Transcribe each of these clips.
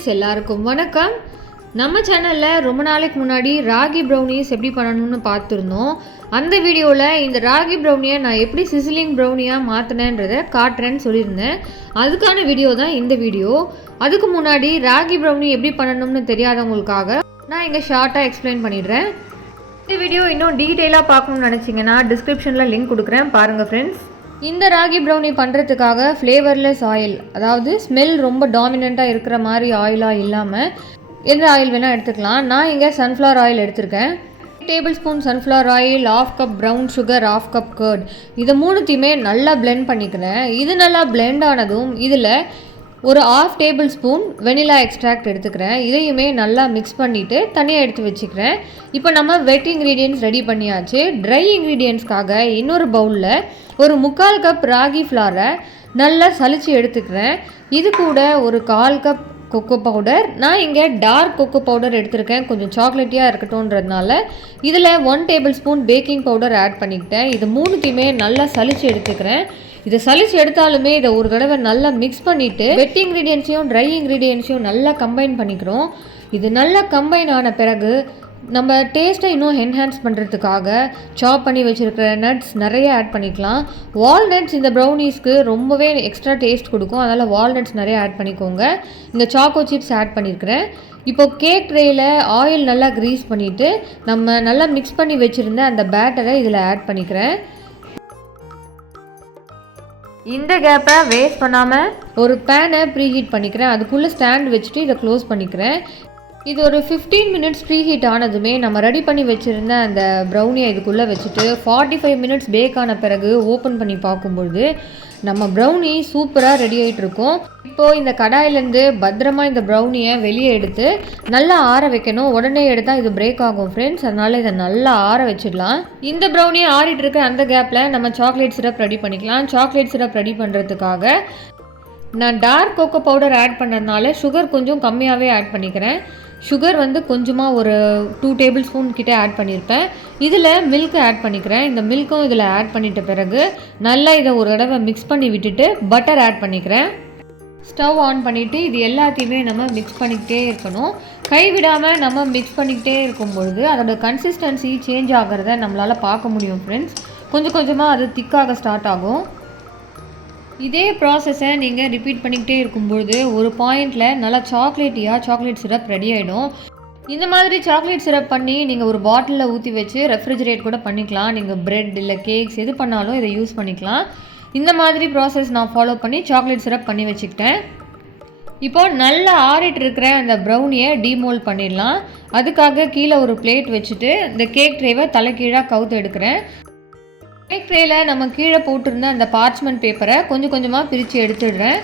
Friends எல்லாருக்கும் வணக்கம். நம்ம சேனலில் ரொம்ப நாளைக்கு முன்னாடி ராகி ப்ரௌனிஸ் எப்படி பண்ணணும்னு பார்த்துருந்தோம். அந்த வீடியோவில் இந்த ராகி ப்ரௌனியை நான் எப்படி சிசிலிங் ப்ரௌனியாக மாற்றினேன்றதை காட்டுறேன்னு சொல்லியிருந்தேன். அதுக்கான வீடியோ தான் இந்த வீடியோ. அதுக்கு முன்னாடி ராகி ப்ரௌனி எப்படி பண்ணணும்னு தெரியாதவங்களுக்காக நான் இங்கே ஷார்ட்டாக எக்ஸ்பிளைன் பண்ணிடுறேன். இந்த வீடியோ இன்னும் டீட்டெயிலாக பார்க்கணும்னு நினச்சிங்கன்னா டிஸ்கிரிப்ஷனில் லிங்க் கொடுக்குறேன், பாருங்கள் ஃப்ரெண்ட்ஸ். இந்த ராகி ப்ரௌனி பண்ணுறதுக்காக ஃப்ளேவர்லெஸ் ஆயில், அதாவது ஸ்மெல் ரொம்ப டாமினண்ட்டாக இருக்கிற மாதிரி ஆயிலாக இல்லாமல் எந்த ஆயில் வேணால் எடுத்துக்கலாம். நான் இங்கே சன்ஃப்ளவர் ஆயில் எடுத்திருக்கேன். 3 tablespoon sunflower oil, 1/2 cup brown sugar, 1/2 cup curd, இதை மூணுத்தையுமே நல்லா பிளெண்ட் பண்ணிக்கிறேன். இது நல்லா பிளெண்ட் ஆனதும் இதில் ஒரு 1/2 டேபிள் ஸ்பூன் வெனிலா எக்ஸ்ட்ராக்ட் எடுத்துக்கிறேன். இதையுமே நல்லா மிக்ஸ் பண்ணிவிட்டு தனியாக எடுத்து வச்சுக்கிறேன். இப்போ நம்ம வெட் இன்க்ரீடியன்ட்ஸ் ரெடி பண்ணியாச்சு. ட்ரை இன்க்ரீடியன்ட்ஸ்க்காக இன்னொரு பவுலில் ஒரு 3/4 கப் ராகி ஃப்ளாரை நல்லா சலித்து எடுத்துக்கிறேன். இது கூட ஒரு 1/4 கப் கொக்கோ பவுடர், நான் இங்கே டார்க் கொக்கோ பவுடர் எடுத்திருக்கேன், கொஞ்சம் சாக்லேட்டியாக இருக்கட்டும்ன்றதுனால. இதில் 1 tablespoon baking powder add பண்ணிக்கிட்டேன். இது மூணுத்தையுமே நல்லா சலித்து எடுத்துக்கிறேன். இதை சலிச்சு எடுத்தாலுமே இதை ஒரு தடவை நல்லா மிக்ஸ் பண்ணிவிட்டு வெட் இன்க்ரீடியன்ஸையும் ட்ரை இன்க்ரீடியன்ஸையும் நல்லா கம்பைன் பண்ணிக்கிறோம். இது நல்லா கம்பைன் ஆன பிறகு நம்ம டேஸ்ட்டை இன்னும் என்ஹான்ஸ் பண்ணுறதுக்காக சாப் பண்ணி வச்சுருக்கிற நட்ஸ் நிறைய ஆட் பண்ணிக்கலாம். வால்நட்ஸ் இந்த ப்ரௌனிஸ்க்கு ரொம்பவே எக்ஸ்ட்ரா டேஸ்ட் கொடுக்கும், அதனால் வால்நட்ஸ் நிறைய ஆட் பண்ணிக்கோங்க. இங்கே சாக்கோ சிப்ஸ் ஆட் பண்ணியிருக்கிறேன். இப்போ கேக் ட்ரேயில் ஆயில் நல்லா க்ரீஸ் பண்ணிவிட்டு நம்ம நல்லா மிக்ஸ் பண்ணி வச்சுருந்த அந்த பேட்டரை இதில் ஆட் பண்ணிக்கிறேன். இந்த கேப்பை வேஸ்ட் பண்ணாமல் ஒரு பேனை ப்ரீஹீட் பண்ணிக்கிறேன். அதுக்குள்ளே ஸ்டாண்ட் வச்சுட்டு இதை க்ளோஸ் பண்ணிக்கிறேன். இது ஒரு 15 மினிட்ஸ் ப்ரீஹீட் ஆனதுமே நம்ம ரெடி பண்ணி வச்சுருந்த அந்த ப்ரௌனியை இதுக்குள்ளே வச்சுட்டு 45 மினிட்ஸ் பேக் ஆன பிறகு ஓப்பன் பண்ணி பார்க்கும்பொழுது நம்ம ப்ரௌனி சூப்பராக ரெடி ஆகிட்டு இருக்கும். இப்போது இந்த கடாயிலேருந்து பத்திரமா இந்த ப்ரௌனியை வெளியே எடுத்து நல்லா ஆற வைக்கணும். உடனே எடுத்தால் இது பிரேக் ஆகும் ஃப்ரெண்ட்ஸ், அதனால் இதை நல்லா ஆற வச்சிடலாம். இந்த ப்ரௌனியை ஆறிட்டு இருக்க அந்த கேப்பில் நம்ம சாக்லேட் சிரப் ரெடி பண்ணிக்கலாம். சாக்லேட் சிரப் ரெடி பண்ணுறதுக்காக நான் டார்க் கொக்கோ பவுடர் ஆட் பண்ணதுனால சுகர் கொஞ்சம் கம்மியாகவே ஆட் பண்ணிக்கிறேன். சுகர் கொஞ்சமாக ஒரு 2 டேபிள் ஸ்பூன் கிட்டே ஆட் பண்ணியிருப்பேன். இதில் மில்க் ஆட் பண்ணிக்கிறேன். இந்த மில்க்கும் இதில் ஆட் பண்ணிட்ட பிறகு நல்லா இதை ஒரு தடவை மிக்ஸ் பண்ணி விட்டுட்டு பட்டர் ஆட் பண்ணிக்கிறேன். ஸ்டவ் ஆன் பண்ணிவிட்டு இது எல்லாத்தையுமே நம்ம மிக்ஸ் பண்ணிக்கிட்டே இருக்கணும். கைவிடாமல் நம்ம மிக்ஸ் பண்ணிக்கிட்டே இருக்கும்பொழுது அதோட கன்சிஸ்டன்சி சேஞ்ச் ஆகிறத நம்மளால் பார்க்க முடியும் ஃப்ரெண்ட்ஸ். கொஞ்சம் கொஞ்சமாக அது திக்காக ஸ்டார்ட் ஆகும். இதே ப்ராசஸை நீங்கள் ரிப்பீட் பண்ணிக்கிட்டே இருக்கும்பொழுது ஒரு பாயிண்டில் நல்லா சாக்லேட் சிரப் ரெடி ஆகிடும். இந்த மாதிரி சாக்லேட் சிரப் பண்ணி நீங்கள் ஒரு பாட்டிலில் ஊற்றி வச்சு ரெஃப்ரிஜரேட் கூட பண்ணிக்கலாம். நீங்கள் பிரெட் இல்லை கேக்ஸ் எது பண்ணாலும் இதை யூஸ் பண்ணிக்கலாம். இந்த மாதிரி ப்ராசஸ் நான் ஃபாலோ பண்ணி சாக்லேட் சிரப் பண்ணி வச்சுக்கிட்டேன். இப்போது நல்லா ஆறிட்டு இருக்கிற அந்த ப்ரௌனியை டீமோல்ட் பண்ணிடலாம். அதுக்காக கீழே ஒரு பிளேட் வச்சுட்டு இந்த கேக் ட்ரேவை தலைக்கீழாக கவுத்து எடுக்கிறேன். கேக் ட்ரேயில் நம்ம கீழே போட்டிருந்த அந்த பார்ச்மெண்ட் பேப்பரை கொஞ்சம் கொஞ்சமாக பிரித்து எடுத்துடுறேன்.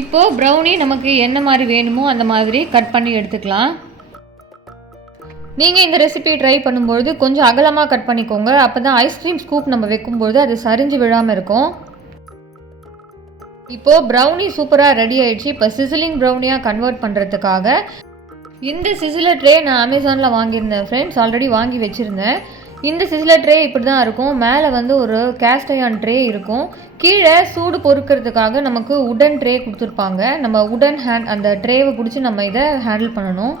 இப்போது ப்ரௌனி நமக்கு என்ன மாதிரி வேணுமோ அந்த மாதிரி கட் பண்ணி எடுத்துக்கலாம். நீங்கள் இந்த ரெசிபி ட்ரை பண்ணும்பொழுது கொஞ்சம் அகலமாக கட் பண்ணிக்கோங்க. அப்போ தான் ஐஸ்கிரீம் ஸ்கூப் நம்ம வைக்கும்பொழுது அது சரிஞ்சு விழாமல் இருக்கும். இப்போது ப்ரௌனி சூப்பராக ரெடி ஆகிடுச்சு. இப்போ சிசிலிங் ப்ரௌனியாக கன்வெர்ட் பண்ணுறதுக்காக இந்த சிசிலர் ட்ரே நான் அமேசானில் வாங்கியிருந்தேன் ஃப்ரெண்ட்ஸ், ஆல்ரெடி வாங்கி வச்சுருந்தேன். இந்த சிசிலர் ட்ரே இப்படி தான் இருக்கும். மேலே ஒரு கேஸ்ட் அயர்ன் ட்ரே இருக்கும். கீழே சூடு பொறுக்கிறதுக்காக நமக்கு உடன் ட்ரே கொடுத்துருப்பாங்க. நம்ம உடன் அந்த ட்ரேவை பிடிச்சி நம்ம இதை ஹேண்டில் பண்ணணும்.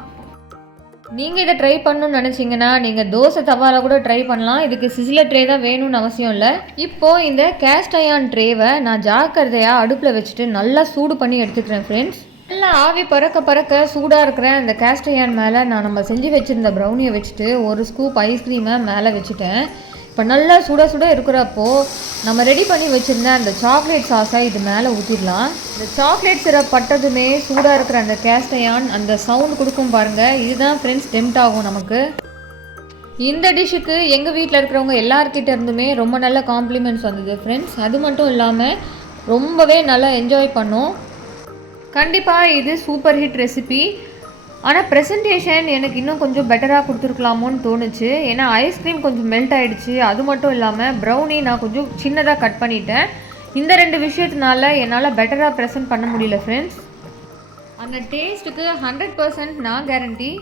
நீங்கள் இதை ட்ரை பண்ணணும்னு நினச்சிங்கன்னா நீங்கள் தோசை தவாவில் கூட ட்ரை பண்ணலாம். இதுக்கு சிசிலர் ட்ரே தான் வேணும்னு அவசியம் இல்லை. இப்போது இந்த கேஸ்ட் அயர்ன் ட்ரேவை நான் ஜாக்கிரதையாக அடுப்பில் வச்சுட்டு நல்லா சூடு பண்ணி எடுத்துக்கிறேன் ஃப்ரெண்ட்ஸ். நல்லா ஆவி பறக்க சூடாக இருக்கிற அந்த கேஸ்ட் அயர்ன் மேலே நம்ம செஞ்சு வச்சுருந்த ப்ரௌனியை வச்சுட்டு ஒரு ஸ்கூப் ஐஸ்கிரீமை மேலே வச்சுட்டேன். இப்போ நல்லா சுட இருக்கிறப்போ நம்ம ரெடி பண்ணி வச்சுருந்த அந்த சாக்லேட் சாஸை இது மேலே ஊற்றிடலாம். இந்த சாக்லேட் சிரப் பட்டதுமே சூடாக இருக்கிற அந்த கேஸ்ட் அயர்ன் அந்த சவுண்ட் கொடுக்கும் பாருங்கள், இதுதான் ஃப்ரெண்ட்ஸ் டெம்ப்ட் ஆகும் நமக்கு. இந்த டிஷ்ஷுக்கு எங்கள் வீட்டில் இருக்கிறவங்க எல்லார்கிட்ட இருந்துமே ரொம்ப நல்ல காம்ப்ளிமெண்ட்ஸ் வந்தது ஃப்ரெண்ட்ஸ். அது மட்டும் இல்லாமல் ரொம்பவே நல்லா என்ஜாய் பண்ணோம். கண்டிப்பாக இது சூப்பர் ஹிட் ரெசிபி. ஆனால் ப்ரெசன்டேஷன் எனக்கு இன்னும் கொஞ்சம் பெட்டராக கொடுத்துருக்கலாமோன்னு தோணுச்சு. ஏன்னா ஐஸ்கிரீம் கொஞ்சம் மெல்ட் ஆகிடுச்சு. அது மட்டும் இல்லாமல் ப்ரௌனி நான் கொஞ்சம் சின்னதாக கட் பண்ணிட்டேன். இந்த 2 விஷயத்தினால என்னால் பெட்டராக ப்ரெசென்ட் பண்ண முடியல ஃப்ரெண்ட்ஸ். அந்த டேஸ்ட்டுக்கு 100% நான் கேரண்டி.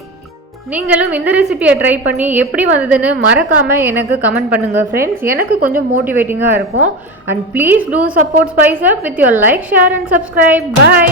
நீங்களும் இந்த ரெசிபியை ட்ரை பண்ணி எப்படி வந்ததுன்னு மறக்காமல் எனக்கு கமெண்ட் பண்ணுங்கள் ஃப்ரெண்ட்ஸ். எனக்கு கொஞ்சம் மோட்டிவேட்டிங்காக இருக்கும். And please do support spice up with your like, share and subscribe. By.